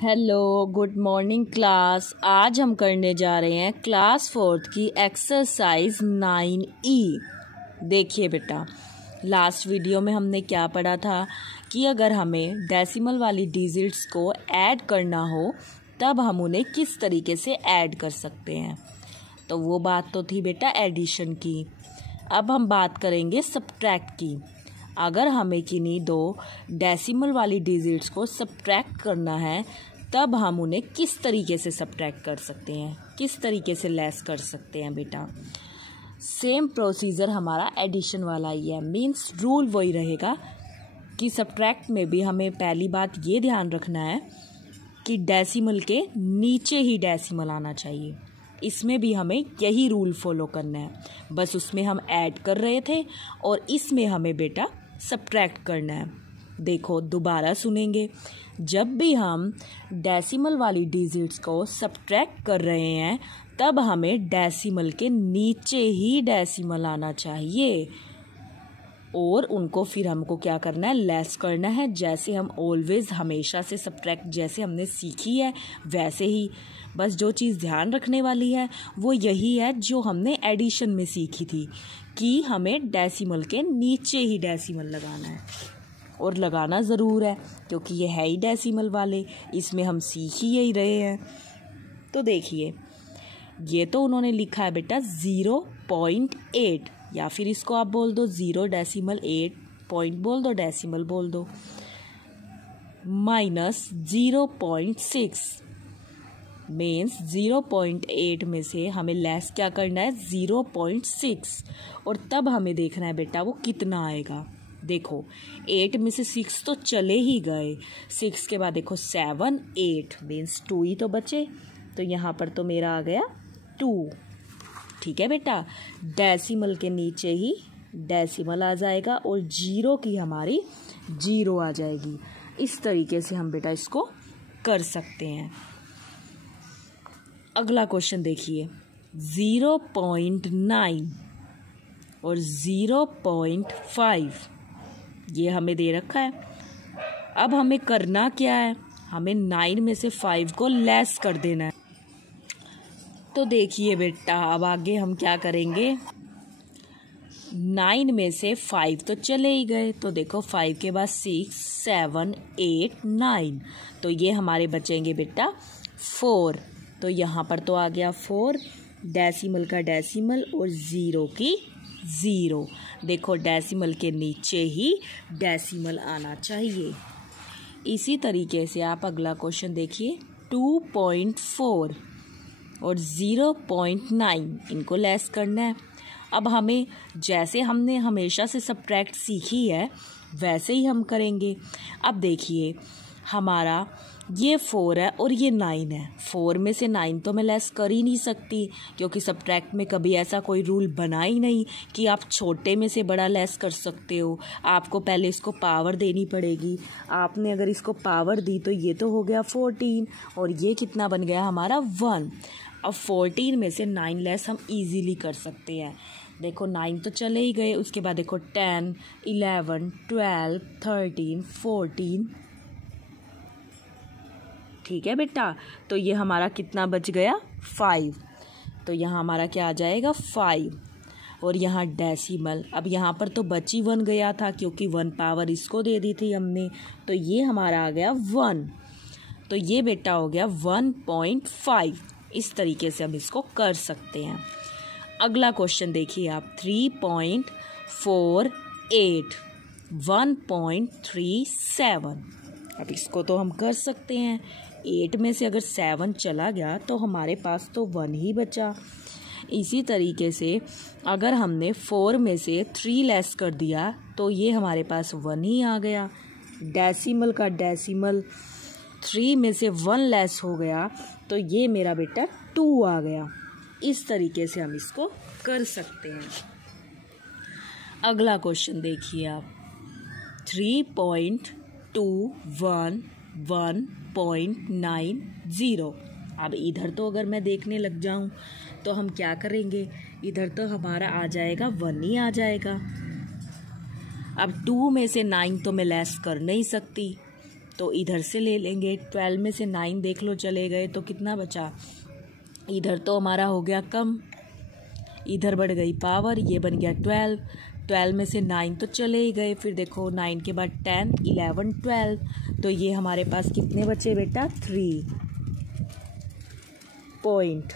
Hello, good morning class. आज हम करने जा रहे हैं क्लास 4th की एक्सरसाइज 9E। देखिए बेटा, लास्ट वीडियो में हमने क्या पढ़ा था कि अगर हमें डेसिमल वाली डिजिट्स को ऐड करना हो तब हम उन्हें किस तरीके से ऐड कर सकते हैं। तो वो बात तो थी बेटा एडिशन की। अब हम बात करेंगे सब्ट्रैक्ट की। अगर हमें किन्हीं दो डेसिमल वाली डिजिट्स को सब्ट्रैक्ट करना है तब हम उन्हें किस तरीके से सब्ट्रैक्ट कर सकते हैं, किस तरीके से लेस कर सकते हैं बेटा। सेम प्रोसीजर हमारा एडिशन वाला ही है, मीन्स रूल वही रहेगा कि सब्ट्रैक्ट में भी हमें पहली बात ये ध्यान रखना है कि डेसिमल के नीचे ही डेसिमल आना चाहिए। इसमें भी हमें यही रूल फॉलो करना है, बस उसमें हम ऐड कर रहे थे और इसमें हमें बेटा सब्ट्रैक्ट करना है। देखो दोबारा सुनेंगे, जब भी हम डेसिमल वाली डिजिट्स को सब्ट्रैक्ट कर रहे हैं तब हमें डेसिमल के नीचे ही डेसिमल आना चाहिए और उनको फिर हमको क्या करना है, लेस करना है। जैसे हम ऑलवेज हमेशा से सब्ट्रैक्ट जैसे हमने सीखी है वैसे ही, बस जो चीज़ ध्यान रखने वाली है वो यही है जो हमने एडिशन में सीखी थी कि हमें डेसिमल के नीचे ही डेसिमल लगाना है और लगाना ज़रूर है क्योंकि ये है ही डेसिमल वाले, इसमें हम सीख ही यही रहे हैं। तो देखिए, ये तो उन्होंने लिखा है बेटा 0.8 या फिर इसको आप बोल दो 0.8 पॉइंट बोल दो, डेसिमल बोल दो, माइनस 0.6 मीन्स 0.8 में से हमें लेस क्या करना है 0.6 और तब हमें देखना है बेटा वो कितना आएगा। देखो 8 में से 6 तो चले ही गए, 6 के बाद देखो 7 8 मीन्स 2 ही तो बचे, तो यहाँ पर तो मेरा आ गया 2। ठीक है बेटा, डेसिमल के नीचे ही डेसिमल आ जाएगा और जीरो की हमारी 0 आ जाएगी। इस तरीके से हम बेटा इसको कर सकते हैं। अगला क्वेश्चन देखिए, 0.9 और 0.5 ये हमें दे रखा है। अब हमें करना क्या है, हमें 9 में से 5 को लेस कर देना है। तो देखिए बेटा, अब आगे हम क्या करेंगे, 9 में से 5 तो चले ही गए, तो देखो 5 के बाद 6 7 8 9, तो ये हमारे बचेंगे बेटा 4। तो यहाँ पर तो आ गया 4, डेसिमल का डेसिमल और 0 की 0। देखो डेसिमल के नीचे ही डेसिमल आना चाहिए। इसी तरीके से आप अगला क्वेश्चन देखिए, 2.4 और 0.9 इनको लेस करना है। अब हमें जैसे हमने हमेशा से सब्ट्रैक्ट सीखी है वैसे ही हम करेंगे। अब देखिए हमारा ये 4 है और ये 9 है, 4 में से 9 तो मैं लेस कर ही नहीं सकती क्योंकि सब्ट्रैक्ट में कभी ऐसा कोई रूल बना ही नहीं कि आप छोटे में से बड़ा लेस कर सकते हो। आपको पहले इसको पावर देनी पड़ेगी। आपने अगर इसको पावर दी तो ये तो हो गया 14 और ये कितना बन गया हमारा 1। अब 14 में से 9 लेस हम इजीली कर सकते हैं। देखो 9 तो चले ही गए, उसके बाद देखो 10 11 12 13 14। ठीक है बेटा, तो ये हमारा कितना बच गया 5। तो यहाँ हमारा क्या आ जाएगा 5 और यहाँ डेसिमल। अब यहाँ पर तो बच ही 1 गया था क्योंकि 1 पावर इसको दे दी थी हमने, तो ये हमारा आ गया 1। तो ये बेटा हो गया 1.5। इस तरीके से हम इसको कर सकते हैं। अगला क्वेश्चन देखिए आप, 3.48 1.37। अब इसको तो हम कर सकते हैं, 8 में से अगर 7 चला गया तो हमारे पास तो 1 ही बचा। इसी तरीके से अगर हमने 4 में से 3 लेस कर दिया तो ये हमारे पास 1 ही आ गया। डेसिमल का डेसिमल 3 में से 1 लेस हो गया तो ये मेरा बेटा 2 आ गया। इस तरीके से हम इसको कर सकते हैं। अगला क्वेश्चन देखिए आप, 3.21 1.90। अब इधर तो अगर मैं देखने लग जाऊं तो हम क्या करेंगे, इधर तो हमारा आ जाएगा 1 ही आ जाएगा। अब 2 में से 9 तो मैं लेस कर नहीं सकती, तो इधर से ले लेंगे। 12 में से 9 देख लो चले गए तो कितना बचा, इधर तो हमारा हो गया कम, इधर बढ़ गई पावर, ये बन गया 12। 12 में से 9 तो चले ही गए, फिर देखो 9 के बाद 10, 11, 12, तो ये हमारे पास कितने बचे बेटा, 3 पॉइंट।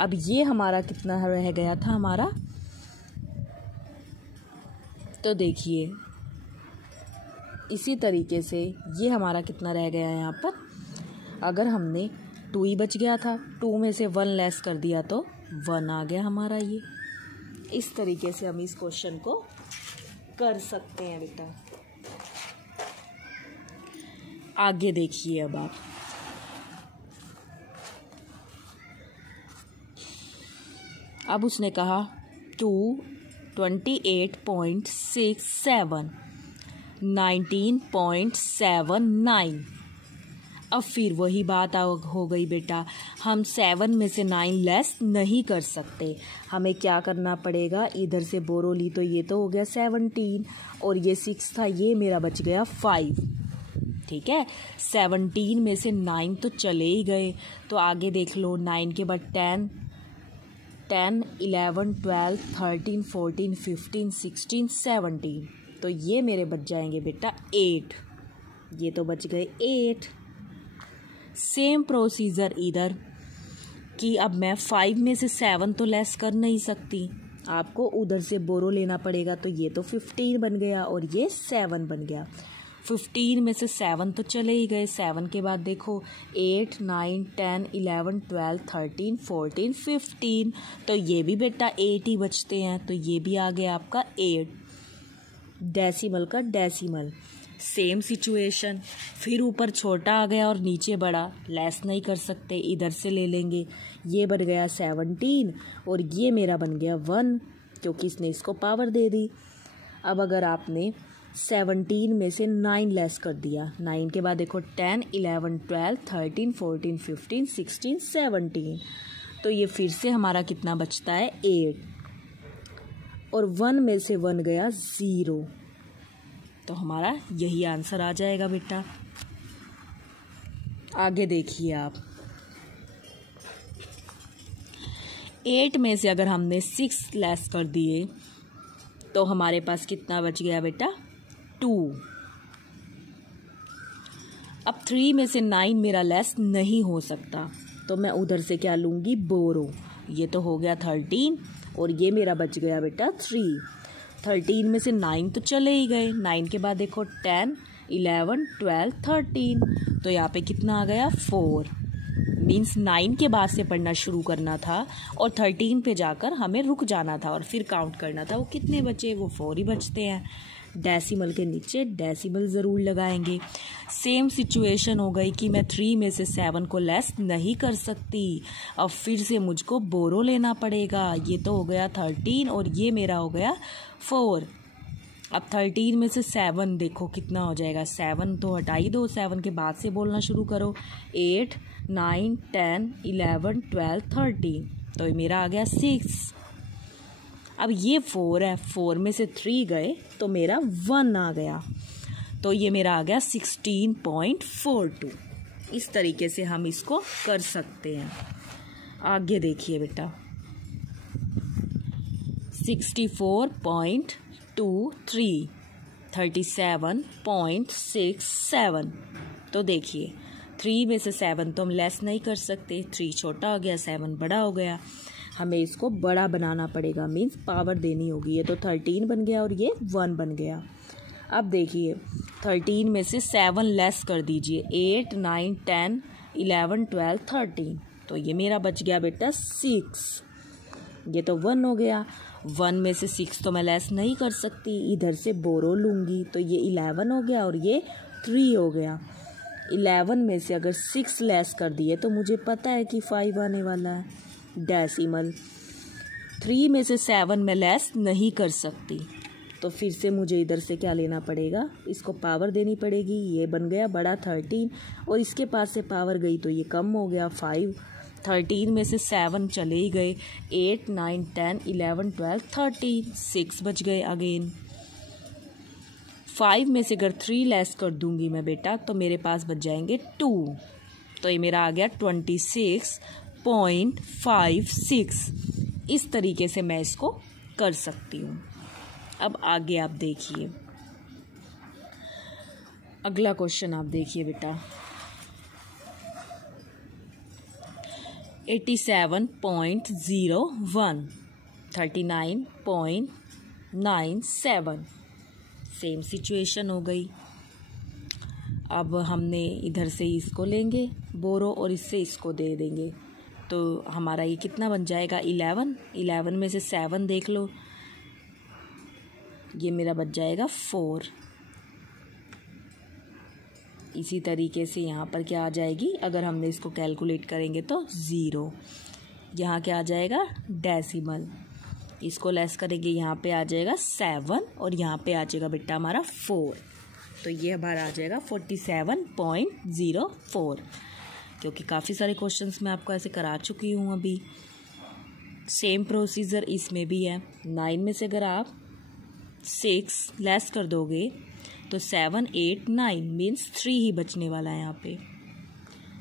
अब ये हमारा कितना रह गया था हमारा, तो देखिए इसी तरीके से ये हमारा कितना रह गया है यहाँ पर, अगर हमने 2 ही बच गया था, 2 में से 1 लेस कर दिया तो 1 आ गया हमारा। ये इस तरीके से हम इस क्वेश्चन को कर सकते हैं बेटा। आगे देखिए अब आप, अब उसने कहा 28.67 19.79। अब फिर वही बात हो गई बेटा, हम 7 में से 9 लेस नहीं कर सकते, हमें क्या करना पड़ेगा, इधर से बोरो ली तो ये तो हो गया 17 और ये 6 था, ये मेरा बच गया 5। ठीक है, 17 में से 9 तो चले ही गए, तो आगे देख लो 9 के बाद 10, 11, 12, 13, 14, 15, 16, 17, तो ये मेरे बच जाएंगे बेटा 8, ये तो बच गए 8। सेम प्रोसीजर इधर कि अब मैं 5 में से 7 तो लेस कर नहीं सकती, आपको उधर से बोरो लेना पड़ेगा, तो ये तो 15 बन गया और ये 7 बन गया। 15 में से 7 तो चले ही गए, 7 के बाद देखो 8, 9, 10, 11, 12, 13, 14, 15, तो ये भी बेटा 8 ही बचते हैं, तो ये भी आ गया आपका 8। डेसिमल का डेसिमल, सेम सिचुएशन, फिर ऊपर छोटा आ गया और नीचे बड़ा, लेस नहीं कर सकते, इधर से ले लेंगे, ये बन गया 17 और ये मेरा बन गया 1, क्योंकि इसने इसको पावर दे दी। अब अगर आपने 17 में से 9 लेस कर दिया, 9 के बाद देखो 10, 11, 12, 13, 14, 15, 16, 17, तो ये फिर से हमारा कितना बचता है 8 और 1 में से 1 गया 0, तो हमारा यही आंसर आ जाएगा बेटा। आगे देखिए आप, 8 में से अगर हमने 6 लेस कर दिए तो हमारे पास कितना बच गया बेटा 2। अब 3 में से 9 मेरा लेस नहीं हो सकता, तो मैं उधर से क्या लूँगी, बोरो, ये तो हो गया 13 और ये मेरा बच गया बेटा 3। 13 में से 9 तो चले ही गए, 9 के बाद देखो 10, 11, 12, 13, तो यहाँ पे कितना आ गया 4, मीन्स 9 के बाद से पढ़ना शुरू करना था और 13 पे जाकर हमें रुक जाना था और फिर काउंट करना था, वो कितने बचे, वो 4 ही बचते हैं। डेसिमल के नीचे डेसिमल ज़रूर लगाएंगे। सेम सिचुएशन हो गई कि मैं 3 में से 7 को लेस नहीं कर सकती, अब फिर से मुझको बोरो लेना पड़ेगा, ये तो हो गया 13 और ये मेरा हो गया 4। अब 13 में से 7 देखो कितना हो जाएगा, 7 तो हटा ही दो, 7 के बाद से बोलना शुरू करो, 8, 9, 10, 11, 12, 13, तो ये मेरा आ गया 6। अब ये 4 है, 4 में से 3 गए तो मेरा 1 आ गया, तो ये मेरा आ गया 16.42। इस तरीके से हम इसको कर सकते हैं। आगे देखिए बेटा, 64.23, 37.67, तो देखिए 3 में से 7 तो हम लेस नहीं कर सकते, 3 छोटा हो गया, 7 बड़ा हो गया, हमें इसको बड़ा बनाना पड़ेगा, मीन्स पावर देनी होगी, ये तो 13 बन गया और ये 1 बन गया। अब देखिए 13 में से 7 लेस कर दीजिए, 8, 9, 10, 11, 12, 13, तो ये मेरा बच गया बेटा 6, ये तो 1 हो गया। 1 में से 6 तो मैं लेस नहीं कर सकती, इधर से बोरो लूँगी, तो ये 11 हो गया और ये 3 हो गया। 11 में से अगर 6 लेस कर दिए तो मुझे पता है कि 5 आने वाला है। डेसिमल 3 में से 7 में लेस नहीं कर सकती, तो फिर से मुझे इधर से क्या लेना पड़ेगा, इसको पावर देनी पड़ेगी, ये बन गया बड़ा 13 और इसके पास से पावर गई तो ये कम हो गया 5। 13 में से 7 चले ही गए, 8, 9, 10, 11, 12, 13, 6 बच गए अगेन। 5 में से अगर 3 लेस कर दूंगी मैं बेटा तो मेरे पास बच जाएंगे 2। तो ये मेरा आ गया 26.56। इस तरीके से मैं इसको कर सकती हूँ। अब आगे आप देखिए, अगला क्वेश्चन आप देखिए बेटा, 87.01, 39.97, सेम सिचुएशन हो गई। अब हमने इधर से इसको लेंगे बोरो और इससे इसको दे देंगे, तो हमारा ये कितना बन जाएगा 11 में से 7 देख लो, ये मेरा बच जाएगा 4। इसी तरीके से यहाँ पर क्या आ जाएगी, अगर हमने इसको कैलकुलेट करेंगे तो 0। यहाँ क्या आ जाएगा डेसिमल, इसको लेस करेंगे यहाँ पे आ जाएगा 7 और यहाँ पे आ जाएगा बेटा हमारा 4। तो ये हमारा आ जाएगा 47.04। क्योंकि काफ़ी सारे क्वेश्चंस मैं आपको ऐसे करा चुकी हूँ अभी। सेम प्रोसीजर इसमें भी है। 9 में से अगर आप 6 लेस कर दोगे तो 7, 8, 9 मीन्स 3 ही बचने वाला है यहाँ पे।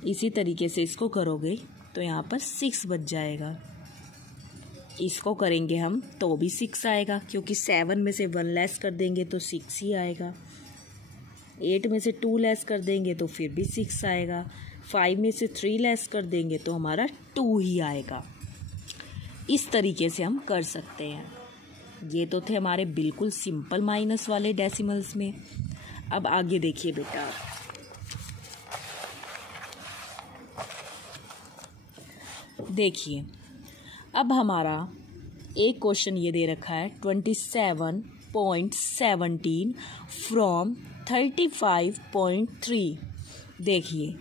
इसी तरीके से इसको करोगे तो यहाँ पर 6 बच जाएगा। इसको करेंगे हम तो भी 6 आएगा, क्योंकि 7 में से 1 लेस कर देंगे तो 6 ही आएगा। 8 में से 2 लेस कर देंगे तो फिर भी 6 आएगा। 5 में से 3 लेस कर देंगे तो हमारा 2 ही आएगा। इस तरीके से हम कर सकते हैं। ये तो थे हमारे बिल्कुल सिंपल माइनस वाले डेसिमल्स में। अब आगे देखिए बेटा, देखिए अब हमारा एक क्वेश्चन ये दे रखा है 27.17 फ्रॉम 35.3। देखिए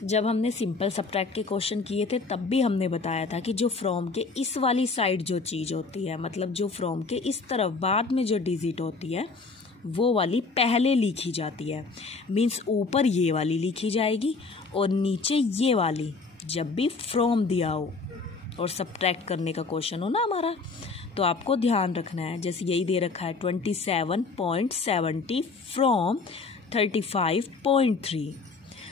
जब हमने सिंपल सब्ट्रैक्ट के क्वेश्चन किए थे तब भी हमने बताया था कि जो फ्रॉम के इस वाली साइड जो चीज़ होती है, मतलब जो फ्रॉम के इस तरफ बाद में जो डिजिट होती है वो वाली पहले लिखी जाती है। मीन्स ऊपर ये वाली लिखी जाएगी और नीचे ये वाली, जब भी फ्रॉम दिया हो और सब्ट्रैक्ट करने का क्वेश्चन हो ना हमारा, तो आपको ध्यान रखना है। जैसे यही दे रखा है 27.70 फ्रॉम 35.3।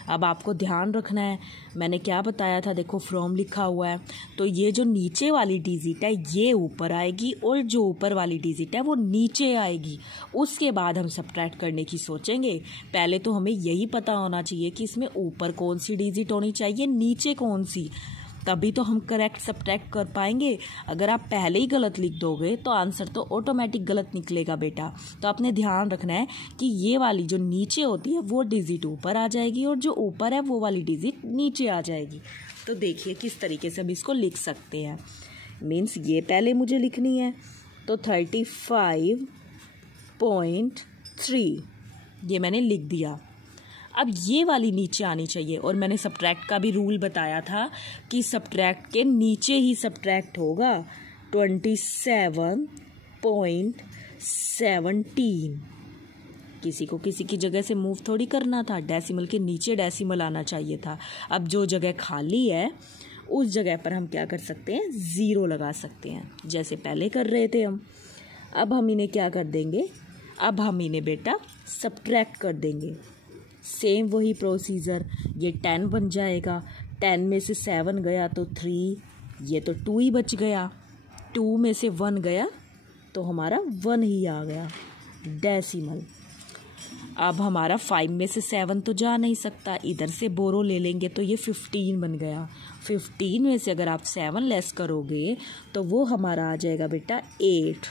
अब आपको ध्यान रखना है, मैंने क्या बताया था, देखो फ्रॉम लिखा हुआ है तो ये जो नीचे वाली डिजिट है ये ऊपर आएगी और जो ऊपर वाली डिजिट है वो नीचे आएगी। उसके बाद हम सब्ट्रैक्ट करने की सोचेंगे। पहले तो हमें यही पता होना चाहिए कि इसमें ऊपर कौन सी डिजिट होनी चाहिए, नीचे कौन सी, तभी तो हम करेक्ट सब्ट्रैक्ट कर पाएंगे। अगर आप पहले ही गलत लिख दोगे तो आंसर तो ऑटोमेटिक गलत निकलेगा बेटा। तो आपने ध्यान रखना है कि ये वाली जो नीचे होती है वो डिजिट ऊपर आ जाएगी और जो ऊपर है वो वाली डिजिट नीचे आ जाएगी। तो देखिए किस तरीके से हम इसको लिख सकते हैं। मीन्स ये पहले मुझे लिखनी है तो 35.3 ये मैंने लिख दिया। अब ये वाली नीचे आनी चाहिए और मैंने सब्ट्रैक्ट का भी रूल बताया था कि सब्ट्रैक्ट के नीचे ही सब्ट्रैक्ट होगा। 27.17 किसी को किसी की जगह से मूव थोड़ी करना था, डेसिमल के नीचे डेसिमल आना चाहिए था। अब जो जगह खाली है उस जगह पर हम क्या कर सकते हैं, 0 लगा सकते हैं जैसे पहले कर रहे थे हम। अब हम इन्हें क्या कर देंगे, अब हम इन्हें बेटा सब्ट्रैक्ट कर देंगे। सेम वही प्रोसीजर, ये 10 बन जाएगा। 10 में से 7 गया तो 3, ये तो 2 ही बच गया। 2 में से 1 गया तो हमारा 1 ही आ गया डेसिमल। अब हमारा 5 में से 7 तो जा नहीं सकता, इधर से बोरो ले लेंगे तो ये 15 बन गया। 15 में से अगर आप 7 लेस करोगे तो वो हमारा आ जाएगा बेटा 8।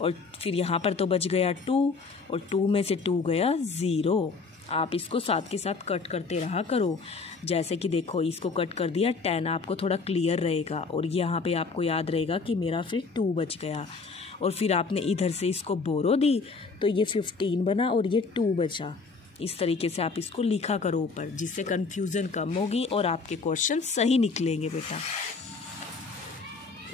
और फिर यहाँ पर तो बच गया 2 और 2 में से 2 गया 0। आप इसको साथ के साथ कट करते रहा करो। जैसे कि देखो इसको कट कर दिया 10, आपको थोड़ा क्लियर रहेगा और यहाँ पे आपको याद रहेगा कि मेरा फिर 2 बच गया। और फिर आपने इधर से इसको बोरो दी तो ये 15 बना और ये 2 बचा। इस तरीके से आप इसको लिखा करो ऊपर, जिससे कन्फ्यूज़न कम होगी और आपके क्वेश्चन सही निकलेंगे बेटा।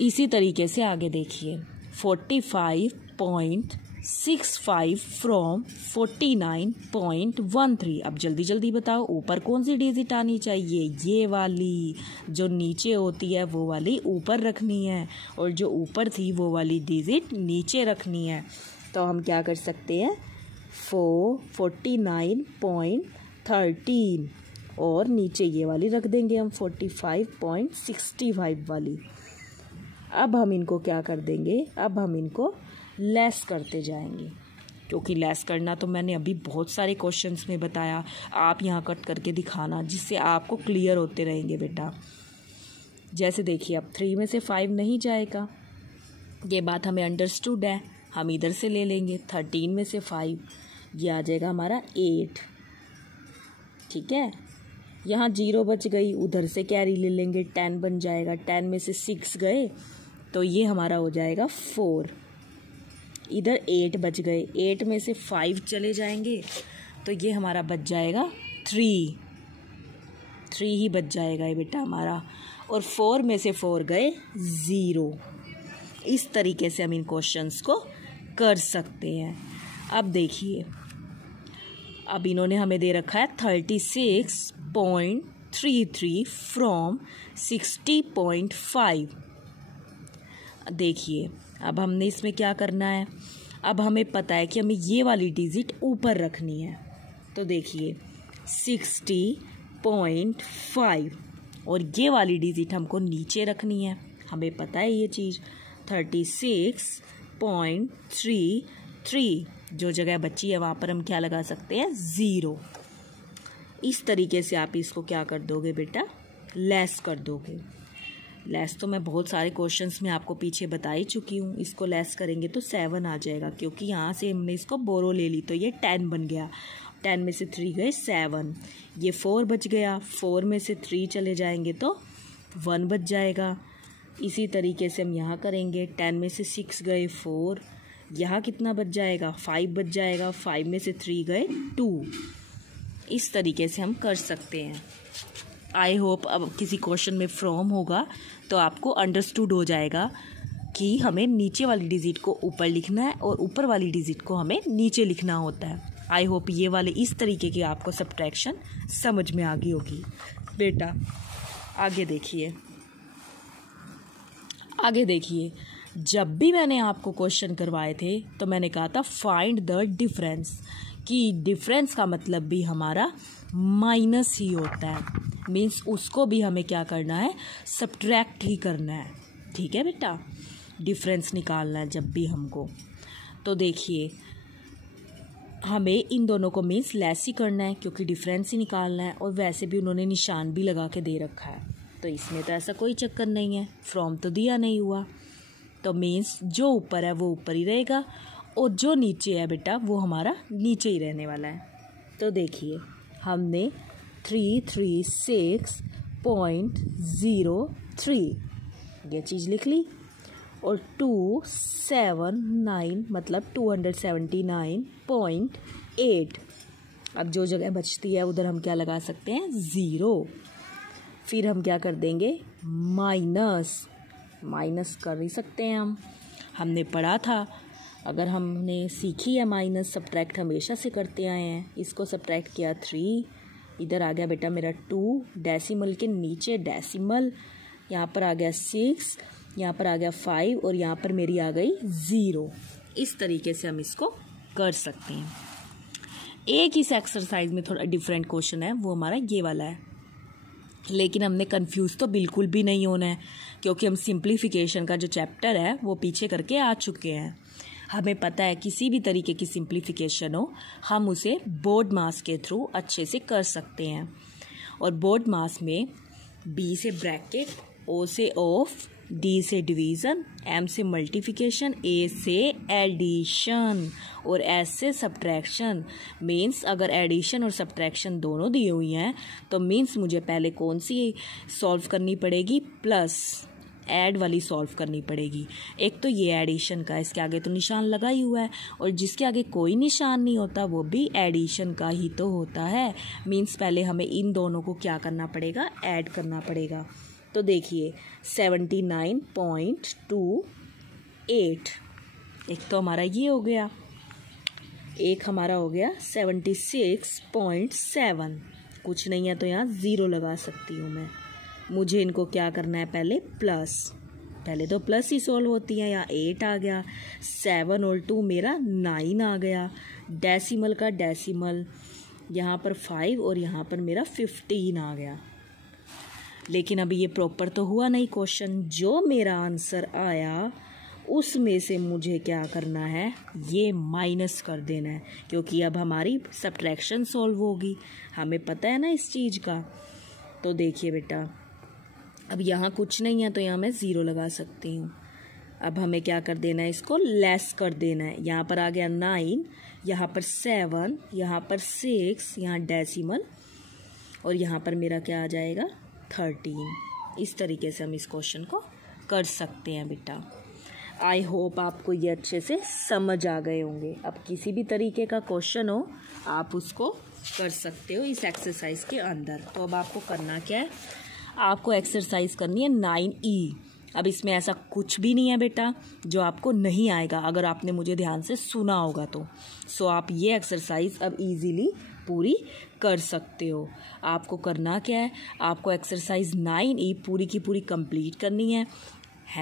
इसी तरीके से आगे देखिए 45.65 फ्रॉम 49.13। अब जल्दी जल्दी बताओ ऊपर कौन सी डिजिट आनी चाहिए, ये वाली। जो नीचे होती है वो वाली ऊपर रखनी है और जो ऊपर थी वो वाली डिजिट नीचे रखनी है। तो हम क्या कर सकते हैं 49.13 और नीचे ये वाली रख देंगे हम 45.65 वाली। अब हम इनको क्या कर देंगे, अब हम इनको लेस करते जाएंगे, क्योंकि लेस करना तो मैंने अभी बहुत सारे क्वेश्चंस में बताया। आप यहाँ कट करके दिखाना जिससे आपको क्लियर होते रहेंगे बेटा। जैसे देखिए अब 3 में से 5 नहीं जाएगा, ये बात हमें अंडरस्टूड है, हम इधर से ले लेंगे 13 में से 5, ये आ जाएगा हमारा 8। ठीक है, यहाँ 0 बच गई, उधर से कैरी ले लेंगे 10 बन जाएगा, 10 में से 6 गए तो ये हमारा हो जाएगा 4। इधर 8 बच गए, 8 में से 5 चले जाएंगे तो ये हमारा बच जाएगा 3 ही बच जाएगा ये बेटा हमारा। और 4 में से 4 गए 0। इस तरीके से हम इन क्वेश्चंस को कर सकते हैं। अब देखिए, अब इन्होंने हमें दे रखा है 36.33 फ्रॉम 60.5। देखिए अब हमने इसमें क्या करना है, अब हमें पता है कि हमें ये वाली डिजिट ऊपर रखनी है। तो देखिए 60.5 और ये वाली डिजिट हमको नीचे रखनी है, हमें पता है ये चीज़। 36.33 जो जगह बची है वहाँ पर हम क्या लगा सकते हैं 0। इस तरीके से आप इसको क्या कर दोगे बेटा, लेस कर दोगे। लेस तो मैं बहुत सारे क्वेश्चंस में आपको पीछे बता ही चुकी हूँ। इसको लेस करेंगे तो 7 आ जाएगा, क्योंकि यहाँ से हमने इसको बोरो ले ली तो ये 10 बन गया। 10 में से 3 गए 7, ये 4 बच गया, 4 में से 3 चले जाएंगे तो 1 बच जाएगा। इसी तरीके से हम यहाँ करेंगे, 10 में से 6 गए 4, यहाँ कितना बच जाएगा 5 बच जाएगा, 5 में से 3 गए 2। इस तरीके से हम कर सकते हैं। आई होप अब किसी क्वेश्चन में फ्रॉम होगा तो आपको अंडरस्टूड हो जाएगा कि हमें नीचे वाली डिजिट को ऊपर लिखना है और ऊपर वाली डिजिट को हमें नीचे लिखना होता है। आई होप ये वाले इस तरीके की आपको सब्ट्रैक्शन समझ में आ गई होगी बेटा। आगे देखिए, जब भी मैंने आपको क्वेश्चन करवाए थे तो मैंने कहा था फाइंड द डिफरेंस, कि डिफरेंस का मतलब भी हमारा माइनस ही होता है। मीन्स उसको भी हमें क्या करना है, सब्ट्रैक्ट ही करना है। ठीक है बेटा, डिफरेंस निकालना है जब भी हमको। तो देखिए हमें इन दोनों को मीन्स लेस ही करना है, क्योंकि डिफरेंस ही निकालना है। और वैसे भी उन्होंने निशान भी लगा के दे रखा है, तो इसमें तो ऐसा कोई चक्कर नहीं है, फ्रॉम तो दिया नहीं हुआ। तो मीन्स जो ऊपर है वो ऊपर ही रहेगा और जो नीचे है बेटा वो हमारा नीचे ही रहने वाला है। तो देखिए हमने 336.03 ये चीज़ लिख ली, और 279 मतलब 279.8। अब जो जगह बचती है उधर हम क्या लगा सकते हैं 0। फिर हम क्या कर देंगे माइनस कर ही सकते हैं हमने पढ़ा था, अगर हमने सीखी है माइनस, सब्ट्रैक्ट हमेशा से करते आए हैं। इसको सब्ट्रैक्ट किया 3, इधर आ गया बेटा मेरा 2, डेसिमल के नीचे डेसिमल, यहाँ पर आ गया 6, यहाँ पर आ गया 5 और यहाँ पर मेरी आ गई 0। इस तरीके से हम इसको कर सकते हैं। एक इस एक्सरसाइज में थोड़ा डिफरेंट क्वेश्चन है, वो हमारा ये वाला है, लेकिन हमने कंफ्यूज तो बिल्कुल भी नहीं होना है, क्योंकि हम सिंप्लीफिकेशन का जो चैप्टर है वो पीछे करके आ चुके हैं। हमें पता है किसी भी तरीके की सिंप्लीफिकेशन हो हम उसे बोर्ड मास के थ्रू अच्छे से कर सकते हैं। और बोर्ड मास में बी से ब्रैकेट, ओ से ऑफ, डी से डिवीज़न, एम से मल्टीप्लिकेशन, ए से एडिशन और एस से सब्ट्रैक्शन। मीन्स अगर एडिशन और सब्ट्रैक्शन दोनों दी हुई हैं तो मीन्स मुझे पहले कौन सी सॉल्व करनी पड़ेगी, प्लस ऐड वाली सॉल्व करनी पड़ेगी। एक तो ये एडिशन का, इसके आगे तो निशान लगा ही हुआ है, और जिसके आगे कोई निशान नहीं होता वो भी एडिशन का ही तो होता है। मीन्स पहले हमें इन दोनों को क्या करना पड़ेगा, ऐड करना पड़ेगा। तो देखिए 79.28, एक तो हमारा ये हो गया, एक हमारा हो गया 76.7। कुछ नहीं है तो यहाँ 0 लगा सकती हूँ मैं। मुझे इनको क्या करना है, पहले प्लस पहले तो प्लस ही सॉल्व होती है। यहाँ 8 आ गया, 7 और 2 मेरा 9 आ गया। डेसिमल का डेसिमल यहाँ पर 5 और यहाँ पर मेरा 15 आ गया। लेकिन अभी ये प्रॉपर तो हुआ नहीं क्वेश्चन। जो मेरा आंसर आया उसमें से मुझे क्या करना है, ये माइनस कर देना है, क्योंकि अब हमारी सब्ट्रैक्शन सॉल्व होगी। हमें पता है ना इस चीज़ का। तो देखिए बेटा, अब यहाँ कुछ नहीं है तो यहाँ मैं 0 लगा सकती हूँ। अब हमें क्या कर देना है, इसको लेस कर देना है। यहाँ पर आ गया 9, यहाँ पर 7, यहाँ पर 6, यहाँ डेसिमल और यहाँ पर मेरा क्या आ जाएगा 13। इस तरीके से हम इस क्वेश्चन को कर सकते हैं बेटा। आई होप आपको ये अच्छे से समझ आ गए होंगे। अब किसी भी तरीके का क्वेश्चन हो आप उसको कर सकते हो इस एक्सरसाइज के अंदर। तो अब आपको करना क्या है, आपको एक्सरसाइज करनी है 9E। अब इसमें ऐसा कुछ भी नहीं है बेटा जो आपको नहीं आएगा, अगर आपने मुझे ध्यान से सुना होगा तो। सो आप ये एक्सरसाइज अब इजीली पूरी कर सकते हो। आपको करना क्या है, आपको एक्सरसाइज 9E पूरी की पूरी कंप्लीट करनी है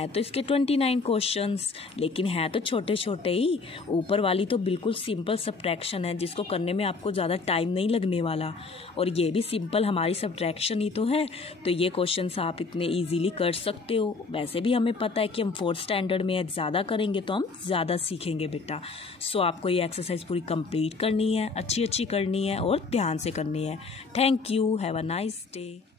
तो इसके 29 क्वेश्चंस, लेकिन है तो छोटे छोटे ही। ऊपर वाली तो बिल्कुल सिंपल सब्ट्रैक्शन है जिसको करने में आपको ज़्यादा टाइम नहीं लगने वाला, और ये भी सिंपल हमारी सब्ट्रैक्शन ही तो है। तो ये क्वेश्चंस आप इतने इजीली कर सकते हो। वैसे भी हमें पता है कि हम 4th स्टैंडर्ड में ज़्यादा करेंगे तो हम ज़्यादा सीखेंगे बेटा। सो आपको ये एक्सरसाइज पूरी कंप्लीट करनी है, अच्छी करनी है और ध्यान से करनी है। Thank you, have a nice day.